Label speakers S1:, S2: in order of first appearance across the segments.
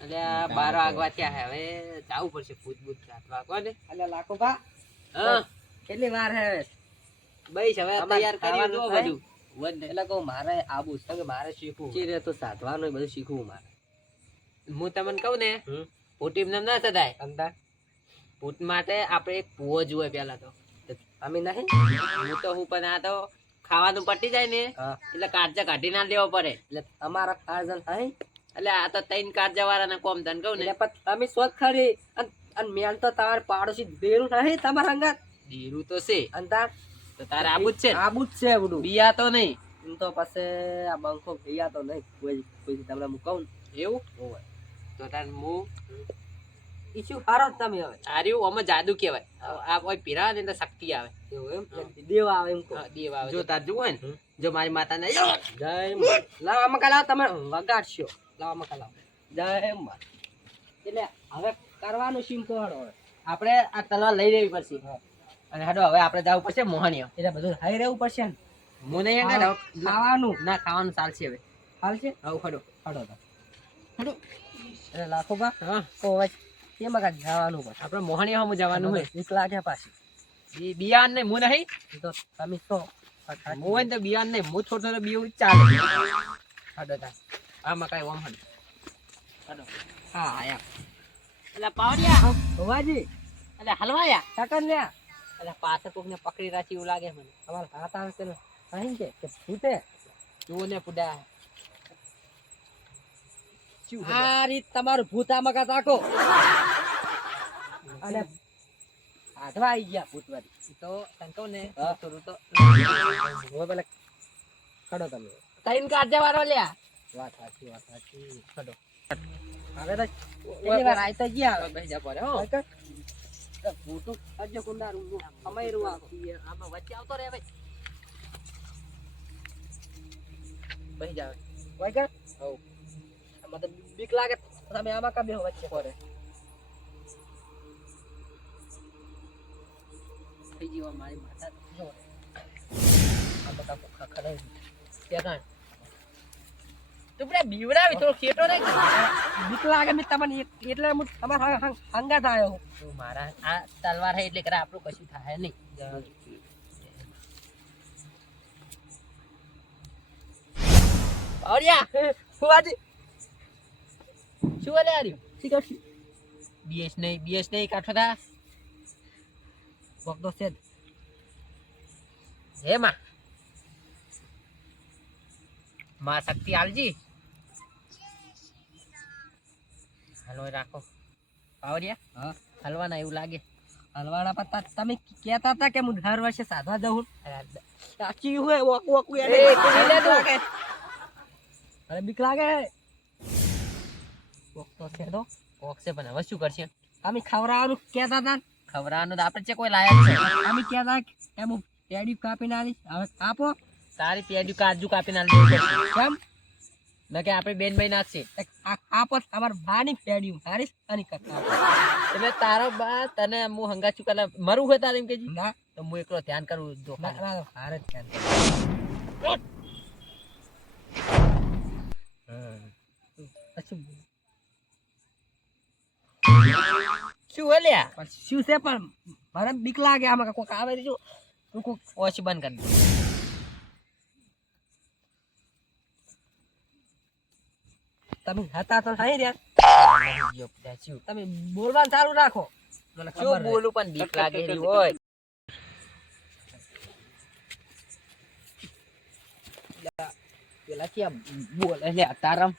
S1: એટલે બાર વાગવા થયા હવે જાવું પડશે ભૂત ભૂત રાતવા કોને
S2: એટલે લાખો બા
S1: હા.
S2: કેટલી વાર હે
S1: બસ હવે તૈયાર કરી દો બધું. વન
S2: એટલે કહું મારે આબુ છે કે મારે શીખવું? ચીરે તો સાધવાનું બધું શીખવું મારે.
S1: હું તમને કહું ને. ભૂત એમને ના સદાય
S2: અંદા
S1: ભૂત માટે આપણે એક ભૂવો જોઈએ પેલા તો.
S2: અમે નહીં?
S1: હું તો હું પણ આ તો ખાવાનું પટી જાય ને એટલે કાચા કાઢી ના લેવો પડે.
S2: એટલે અમારા કાળજન અહીં?
S1: એટલે આ તો ત્રણ કાર જવાના કોમ ધન કહું ને.
S2: તમે શોધ ખરી. અને મેલ તો તમારે પાડોશી બેરું નહીં તમારા અંગત.
S1: દીરું તો છે.
S2: અંતા
S1: તો તારે આબુ જ છે
S2: આબુ જ છે બધું.
S1: બિયા તો નહીં.
S2: તો પછી આ બંખો ભૈયા તો નહીં. કોઈ કોઈ તમને હું કહું
S1: એવું?
S2: હોય
S1: તો તાર હું?
S2: ઈ હારો જ તમે હવે?
S1: આર્યું આમાં જાદુ કહેવાય. આ કોઈ પીરા ને તો શક્તિ આવે.
S2: એવું એમ? દેવ આવે એમ
S1: દેવ આવે. જો તાર જુઓ હોય ને જો મારી માતાને
S2: જય. લાવો આમાં કાલાવ તમે વગાડશો. લાવો આમાં કાલાવ. જય માં. એટલે હવે કરવાનું કોણ હવે.
S1: આપણે આ તલવાર લઈ લેવી પડશે. અને હડો હવે આપણે જવું પડશે મોહનીય.
S2: એટલે બધું હાઈ રહેવું પડશે ને?
S1: નહીં આગળ
S2: ખાવાનું?
S1: ના ખાવાનું ચાલશે હવે.
S2: ચાલશે? છે હડો હડો
S1: હડો.
S2: એટલે લાખો બા
S1: હા.
S2: હવે કેમાં કાંઈક જવાનું પણ
S1: આપણે મોહનીય હમ જવાનું હોય.
S2: એક લાગ્યા પાછી.
S1: બિયાન નહીં હું નહીં.
S2: તો તમે તો
S1: હું ને તો બિયાન નહીં હું થોડો થોડો બીવું ચાલે. હડો તાર આમાં કાંઈ ઓમ હડ હા આયા એટલે પાવડિયા
S2: ભવાજી
S1: એટલે હલવાયા
S2: કાકા ને
S1: એટલે પાછળ કોકને પકડી રાખી એવું લાગે મને
S2: અમારા હાથ આવે ને અહીં છે કે ભૂતે
S1: જુઓ ને પુડા?
S2: આ રીત તમારું ભૂતામાં કા તાકો અને હાથવા આવી ગયા ભૂતવાળી
S1: તો તને ને તો
S2: પેલા ખડો તમે
S1: તૈન કાઢે વાળો લ્યા
S2: વાત સાચી વાત સાચી.
S1: ખડો
S2: હવે તો કેટલી વાર આય તો ગયા હવે?
S1: બેસી જા પડે હો.
S2: ફોટો અજ્જો કુંડારું. નું આ
S1: આમાં વચ્ચે આવતો રે ભાઈ. બેસી જા
S2: વાગ્યા હો તો બીક લાગે. તમે આમાં કા બેહો વચ્ચે પડે
S1: થઈ જીવા મારી માતા
S2: જો આ બધા ભૂખા ખરાઈ
S1: ત્યાં તું પેલા બીવડાવી થોડો ખેટો નહીં
S2: બીક લાગે મેં તમને એટલે હું તમારા હંગ- હંગ- હંગાત આવ્યો હું.
S1: મારા આ તલવાર હે એટલે કરે આપણું કશું થાય નહીં. ઓરિયા
S2: હું આજે?
S1: શું લે આર્યું
S2: ઠીક છે
S1: બીએસ નહીં બીએસ નહીં કાઠો થા.
S2: વખતો છે
S1: હે માં. માં શક્તિ આલજી. હાલો એ રાખો. પાવડિયા
S2: હા.
S1: હલવાના એવું લાગે.
S2: હલવાના પત્તા તમે કહેતા હતા કે હું દર વર્ષે સાધવા જઉં સાચી હોય. અરે બીક લાગે. કોક તો છે તો.
S1: કોક છે પણ હવે શું કરશે?
S2: અમે ખવડાવવાનું કહેતા હતા.
S1: ખવડાવવાનું તો આપણે છે કોઈ લાયક છે.
S2: અમે કહેતા એમ પેડી કાપી નાખી હવે કાપો
S1: તારી પેડી કાજુ કાપી નાખી
S2: કેમ?
S1: ન કે આપણે બેન ભાઈ નાખશે
S2: આ- આપો અમાર બાની પેડી મારીશ અને કરતા
S1: એટલે તારો બા તને હું હંગા ચુકા મરું હોય તારે એમ કે
S2: ના.
S1: તો હું એકલો ધ્યાન કરું જો
S2: હારે જ ધ્યાન
S1: શું હલ્યા?
S2: પણ શું છે પણ? મારે બીક લાગે આમાં કોઈક આવે જો તું કોઈક
S1: ઓછી બંધ કરી દે.
S2: તમે હતા તો સાહી રહ્યા. તમે બોલવાનું ચાલુ રાખો. મને ખબર
S1: શું બોલું પણ બીક લાગેલી હોય. પેલા ક્યાં બોલે લે તારમ?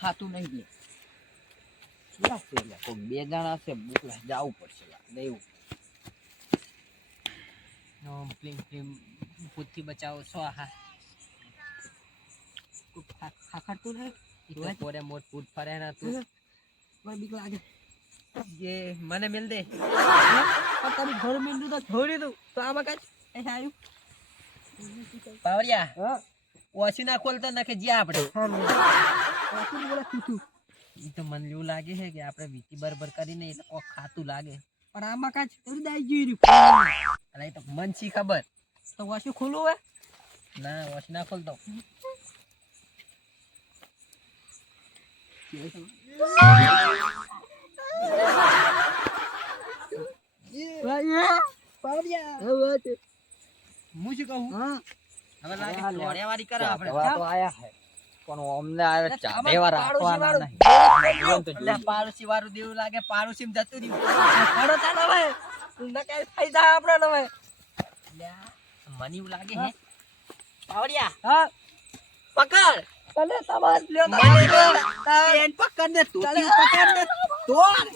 S1: ખાતું નહીં લે ક્યાં છે લે? બે જણા છે બોલા જવું પડશે દેવું. ક્લીમ ક્લીમ ભૂતથી બચાવો છો
S2: કોઈક ખા- ખાખરતું નહીં
S1: પોરે મોટ ભૂત ફરે ના તું.
S2: મને બીક લાગે?
S1: જે મને મિલ દે.
S2: પણ ઘર મીંડું તો છોડી દઉં. તો આમાં કઈ? એ આવ્યું
S1: પાવડિયા ઓછી ના ખોલતો નાખે જ્યાં આપણે.
S2: હા શું બોલે તો
S1: મને એવું લાગે છે કે આપણે વીકી બરબર કરીને એટલે કોક ખાતું લાગે.
S2: પણ આમાં કાચ રહ્યું.
S1: તો મન શી ખબર?
S2: તો વાસી ખોલું હોય
S1: ના ઓછી ના ખોલતો. હું શું કહું? હવે લાગે
S2: હા, લે.
S1: કરે આપણે.
S3: તો આયા હે પણ અમને આ
S2: એટલે
S3: ચાટેવા
S2: આમાં
S3: નહીં.
S1: પાડોશી વાળું દેવું લાગે પાડોશી જતું રહ્યું.
S2: ચાલ હવે. કઈ ફાયદા આપણે હવે
S1: મને એવું લાગે હે. પાવડિયા
S2: હા
S1: પકડ.
S2: તને તમાર લ્યો
S1: મને તો
S2: તાર-
S1: પેન પકડ ને તું
S2: પકડ ને તોડ.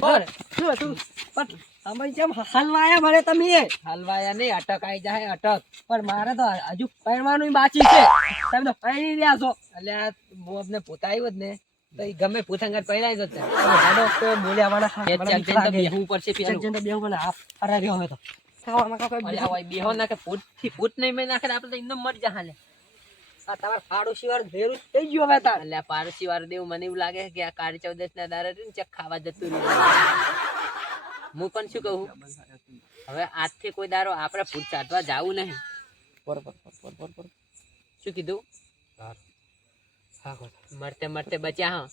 S2: બોલ, શું હતું? પણ અમે જેમ હલવાયા ભલે તમે
S1: હલવાયા નહીં અટક આઈ જાય અટક.
S2: પણ મારે તો હજુ પહેરવાનું બાકી છે. તમે તો પહેરી રહ્યા છો.
S1: એટલે હું અમને પોતાયું જ ને. તો એ ગમે પૂથંગર પહેરાય
S2: જશે હેડો તો બોલ્યા વાળા
S1: ચાલ તો
S2: બેહું મને હવે તો. ખાવામાં કોઈ
S1: અલ્યા, ઓય બેહો ના કે પૂતથી પૂત નહીં મેં નાખે આપણે તો એમને મરી જા હાલે
S2: આ તમારા પાડોશી વાળું ઘેરું થઈ ગયું હવે તાર.
S1: અલ્યા પારસી વાળું દેવું મને એવું લાગે કે આ કાળી ચૌદશ ના દારા ને ચક ખાવા જતું રહ્યું. હું પણ શું કહું? હવે આજથી કોઈ દારો આપણે ફૂટ ચાટવા જાવું નહીં.
S2: બરોબર બરોબર બરોબર
S1: શું કીધું? મરતે મરતે બચ્યા હા.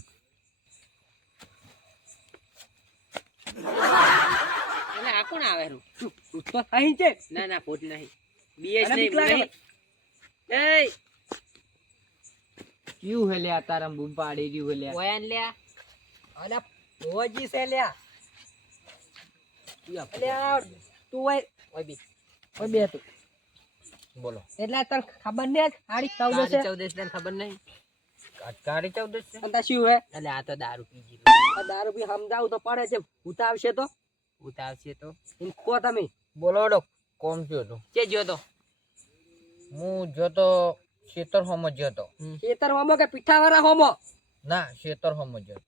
S1: અને આ કોણ આવે રૂ?
S2: તો અહીં છે.
S1: ના ના પોટ નહીં. બીએસ નહીં નહીં. એય!
S3: ક્યું હે લ્યા તારમ બૂમ પાડી રહ્યું હે લ્યા?
S1: ઓયન લ્યા.
S2: અલ્યા ભોજી છે લ્યા. અલ્યા તું હોય
S1: ઓય બી.
S2: હોય બે તું.
S3: બોલો.
S2: એટલે તને ખબર નહીં આજ? આડી ચૌદસ છે.
S1: કાળી ચૌદશ ખબર નહીં?
S3: છે?
S2: અને શું હે?
S1: એટલે આ તો દારૂ પી
S2: આ દારૂ પી સમજાવું તો પડે છે. ભૂત આવશે તો.
S1: ઉતાવશે તો
S2: કો તમે
S3: બોલો ડો કોમ થયો તો.
S1: કે તો?
S3: હું જોતો ખેતર હોમો જોતો
S2: ખેતર હોમો કે પીઠાવાળા હોમો?
S3: ના ખેતર હોમો જોતો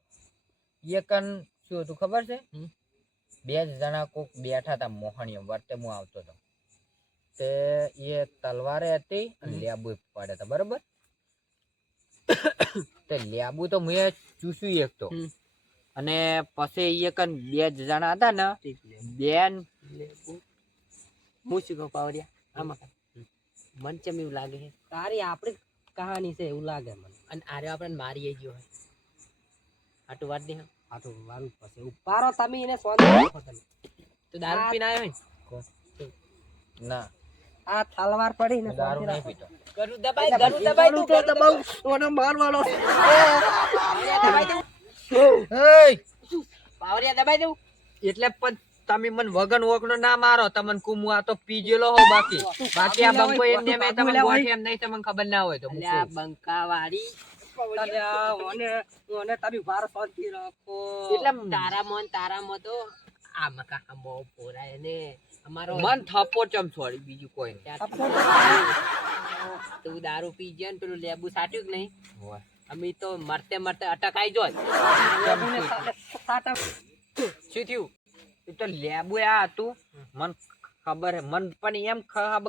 S3: એ કન શું હતું ખબર છે? બે જણા કોક બેઠા હતા મોહણીઓ વર્તે હું આવતો હતો તે એ તલવારે હતી અને લેબુ પડે હતા બરોબર? તે લેબુ તો મેં ચૂસ્યું એક તો. અને પછી એ કન બે જણા હતા ને બેન
S1: હું શું કહું પાવડિયા? આમાં મન ચમ એવું લાગે છે?
S2: તારી આપણી કહાની છે એવું લાગે મને.
S1: અને આરે આપણે મારી ગયો હોય આટું વાત નહીં
S2: આટું તો વારું પછી ઉપારો તમે એને તમે
S1: તો દારૂ પીને આવ્યો હોય ને
S3: ના.
S2: આ તલવાર પડી ને
S3: દારૂ નહીં પીતો.
S1: ગરુ દબાઈ ગરુ દબાઈ તું
S2: તો દબાવું. ઓનો મારવાનો.
S1: દબાઈ દઉં પાવડિયા દબાઈ દઉં?
S3: એટલે પણ તમે મને વગન ઓકનો ના મારો તમને કુમુ આ તો પીજેલો હો બાકી. બાકી આ બંકો એમને મે તમને ગોઠી એમ નહીં તમને ખબર ના હોય તો આ
S1: બંકા વાળી મોન
S3: થપ્પો ચમ છોડી બીજું કોઈ
S2: તો
S1: દારૂ પી ગયો ને પેલું લેબુ સાટ્યું કે નહીં. અમે તો મરતે મરતે અટકાઈ
S2: સાલે- સાટા.
S3: શું થયું? એ તો લેબુ આ હતું. મન ખબર મન પણ એમ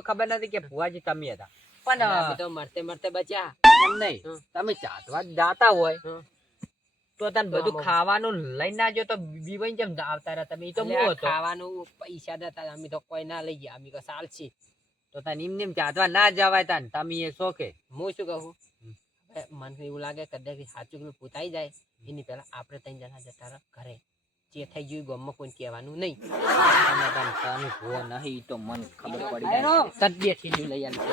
S3: ખબર નથી કે ભુવાજી તમે હતા. પણ
S1: તો મરતે મરતે બચ્યા.
S3: એમ નહીં. તમે ચાટવા જાતા હોય. તો તને બધું ખાવાનું લઈ ના જો તો બીવાઈ જેમ આવતા રહ્યા તમે તો હું હતો
S1: ખાવાનું પૈસા દેતા અમે તો કોઈ ના લઈ ગયા. અમે તો સાલસી
S3: તો તને એમ નેમ ચાટવા ના જવાય તને. તમે એ શોખે.
S1: હું શું કહું? મને એવું લાગે કદાચ સાચું કે પૂતાઈ જાય. એની પહેલાં આપણે ત્રણ જણા જતા ઘરે. જે થઈ ગયું ગામમાં કોઈ કહેવાનું નહીં.
S3: તમે ભૂવો નહીં તો મને ખબર પડી જાય.
S1: બે લઈ આવી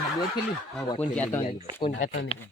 S3: મને બે થેલી?
S1: કોણ કહેતો નહીં. કોણ કહેતો નહીં.